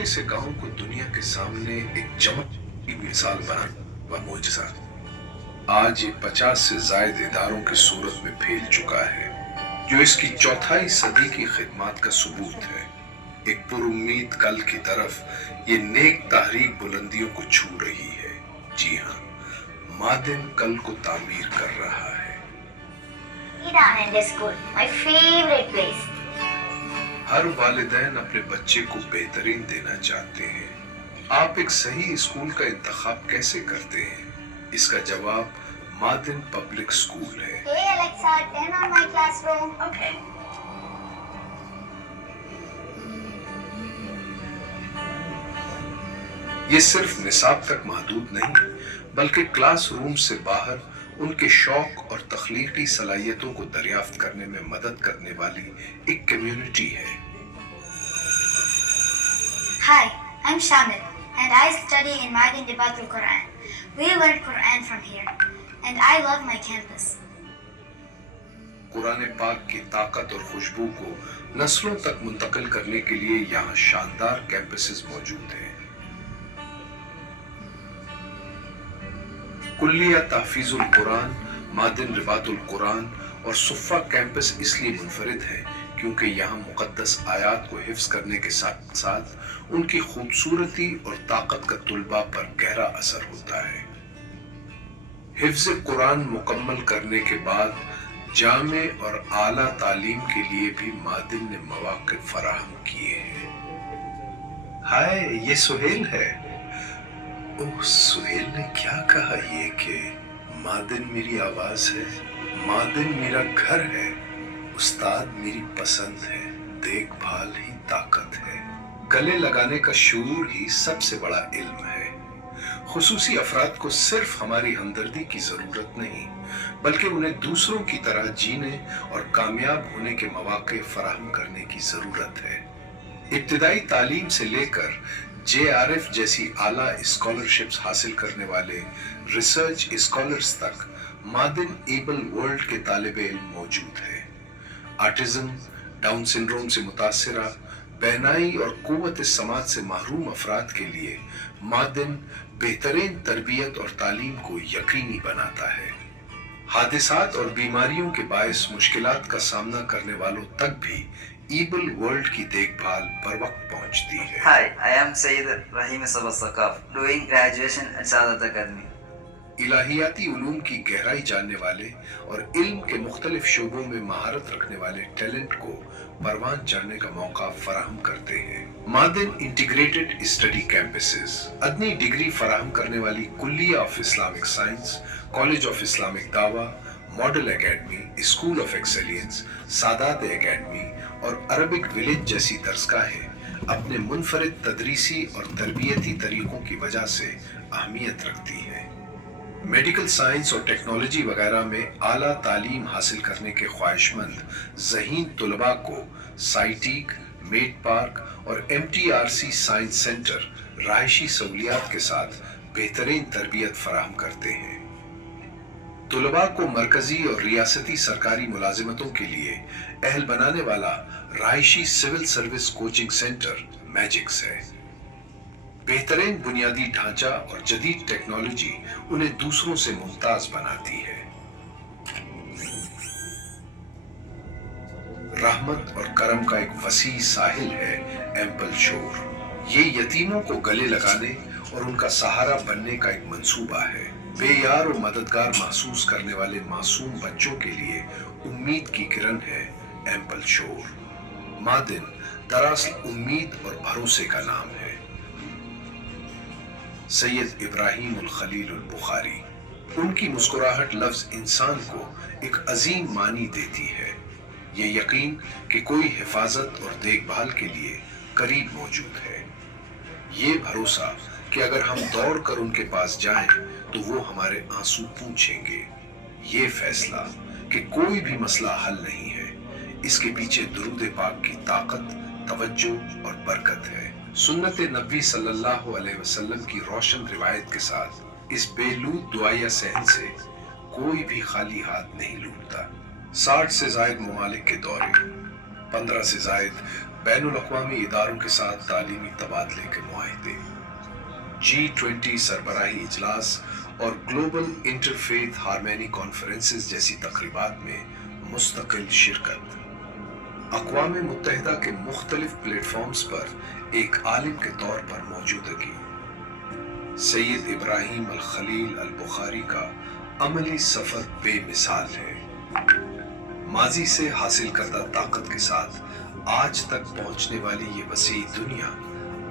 چھوٹے سے گاؤں کو دنیا کے سامنے ایک چمک کی مثال بنا و معجزہ آج یہ 50 سے زائد اداروں کی صورت میں پھیل چکا ہے، جو اس کی چوتھائی صدی کی خدمات کا ثبوت ہے۔ ایک پر امید کل کی طرف یہ نیک تحریک بلندیوں کو چھو رہی ہے۔ جی ہاں، مادن کل کو تعمیر کر رہا ہے۔ Idanande School, my favorite place. ہر والدین اپنے بچے کو بہترین دینا چاہتے ہیں۔ آپ ایک صحیح اسکول کا انتخاب کیسے کرتے ہیں؟ اس کا جواب مادن پبلک اسکول ہے۔ Hey Alexa, turn on my classroom. Okay. یہ صرف نصاب تک محدود نہیں، بلکہ کلاس روم سے باہر ان کے شوق اور تخلیقی صلاحیتوں کو دریافت کرنے میں مدد کرنے والی ایک کمیونٹی ہے۔ Hi, I'm Shamil and I study in Madin Dibatul Quran. We learn Quran from here and I love my campus. قرآن پاک کی طاقت اور خوشبو کو نسلوں تک منتقل کرنے کے لیے یہاں شاندار کیمپسز موجود ہیں۔ کلیہ تحفیظ القرآن، مادن رباط القرآن اور صفہ کیمپس اس لیے منفرد ہیں کیونکہ یہاں مقدس آیات کو حفظ کرنے کے ساتھ ساتھ ان کی خوبصورتی اور طاقت کا طلباء پر گہرا اثر ہوتا ہے۔ حفظ قرآن مکمل کرنے کے بعد جامع اور اعلیٰ تعلیم کے لیے بھی مادن نے مواقع فراہم کیے ہیں۔ ہائے، یہ سہیل ہے۔ اوہ، سہیل نے کیا کہا یہ کہ مادن میری آواز ہے، مادن میرا گھر ہے، استاد میری پسند ہے، دیکھ بھال ہی طاقت ہے۔ گلے لگانے کا شعور ہی سب سے بڑا علم ہے۔ خصوصی افراد کو صرف ہماری ہمدردی کی ضرورت نہیں، بلکہ انہیں دوسروں کی طرح جینے اور کامیاب ہونے کے مواقع فراہم کرنے کی ضرورت ہے۔ ابتدائی تعلیم سے لے کر JRF جیسی اعلیٰ اسکالرشپس حاصل کرنے والے ریسرچ اسکالرز تک مادن ایبل ورلڈ کے طالب علم موجود ہیں۔ آٹزم، ڈاؤن سنڈروم سے متاثرہ، بہنائی اور قوت سماعت سے محروم افراد کے لیے مادن بہترین تربیت اور تعلیم کو یقینی بناتا ہے۔ حادثات اور بیماریوں کے باعث مشکلات کا سامنا کرنے والوں تک بھی ایبل ورلڈ کی دیکھ بھال بر وقت پہنچتی ہے۔ Hi, I am Sayyid Rahim Sabah Sakaf, doing graduation at Saadat Academy. الہیاتی علوم کی گہرائی جاننے والے اور علم کے مختلف شعبوں میں مہارت رکھنے والے ٹیلنٹ کو پروان چڑھنے کا موقع فراہم کرتے ہیں۔ مادن انٹیگریٹڈ اسٹڈی کیمپسز ادنی ڈگری فراہم کرنے والی کلیہ of Islamic science, college of Islamic دعویٰ، model academy, school of excellence, Sadat academy اور عربک ولیج جیسی درسگاہیں اپنے منفرد تدریسی اور تربیتی طریقوں کی وجہ سے اہمیت رکھتی ہیں۔ میڈیکل سائنس اور ٹیکنالوجی وغیرہ میں اعلیٰ تعلیم حاصل کرنے کے خواہش مند ذہین طلباء کو سائٹیک، میٹ پارک اور MTRC سائنس سینٹر رہائشی سہولیات کے ساتھ بہترین تربیت فراہم کرتے ہیں۔ طلباء کو مرکزی اور ریاستی سرکاری ملازمتوں کے لیے اہل بنانے والا رہائشی civil service coaching centre magics ہے۔ بہترین بنیادی ڈھانچہ اور جدید ٹیکنالوجی انہیں دوسروں سے ممتاز بناتی ہے۔ رحمت اور کرم کا ایک وسیع ساحل ہے ایمپل شور۔ یہ یتیموں کو گلے لگانے اور ان کا سہارا بننے کا ایک منصوبہ ہے۔ بے یار و مددگار محسوس کرنے والے معصوم بچوں کے لیے امید کی کرن ہے ایمپل شور۔ مادن دراصل امید اور بھروسے کا نام ہے۔ سید ابراہیم الخلیل البخاری، ان کی مسکراہٹ لفظ انسان کو ایک عظیم معنی دیتی ہے۔ یہ یقین کہ کوئی حفاظت اور دیکھ بھال کے لیے قریب موجود ہے۔ یہ بھروسہ کہ اگر ہم دوڑ کر ان کے پاس جائیں تو وہ ہمارے آنسو پوچھیں گے۔ یہ فیصلہ کہ کوئی بھی مسئلہ حل نہیں ہے، اس کے پیچھے درود پاک کی طاقت، توجہ اور برکت ہے۔ سنت نبی صلی اللہ علیہ وسلم کی روشن روایت کے ساتھ اس بے لود دعائیہ صحن سے کوئی بھی خالی ہاتھ نہیں لوٹتا۔ 60 سے زائد ممالک کے دورے، 15 سے زائد بین الاقوامی اداروں کے ساتھ تعلیمی تبادلے کے معاہدے، G20 سربراہی اجلاس اور گلوبل انٹرفیتھ ہارمونی کانفرنسز جیسی تقریبات میں مستقل شرکت، اقوام متحدہ کے مختلف پلیٹ فارمز پر ایک عالم کے طور پر موجودگی، سید ابراہیم الخلیل البخاری کا عملی سفر بے مثال ہے۔ ماضی سے حاصل کردہ طاقت کے ساتھ آج تک پہنچنے والی یہ وسیع دنیا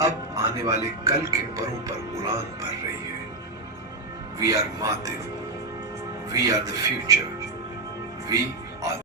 اب آنے والے کل کے پروں پر اڑان بھر رہی ہے۔ We are Mahathir. We are the future. We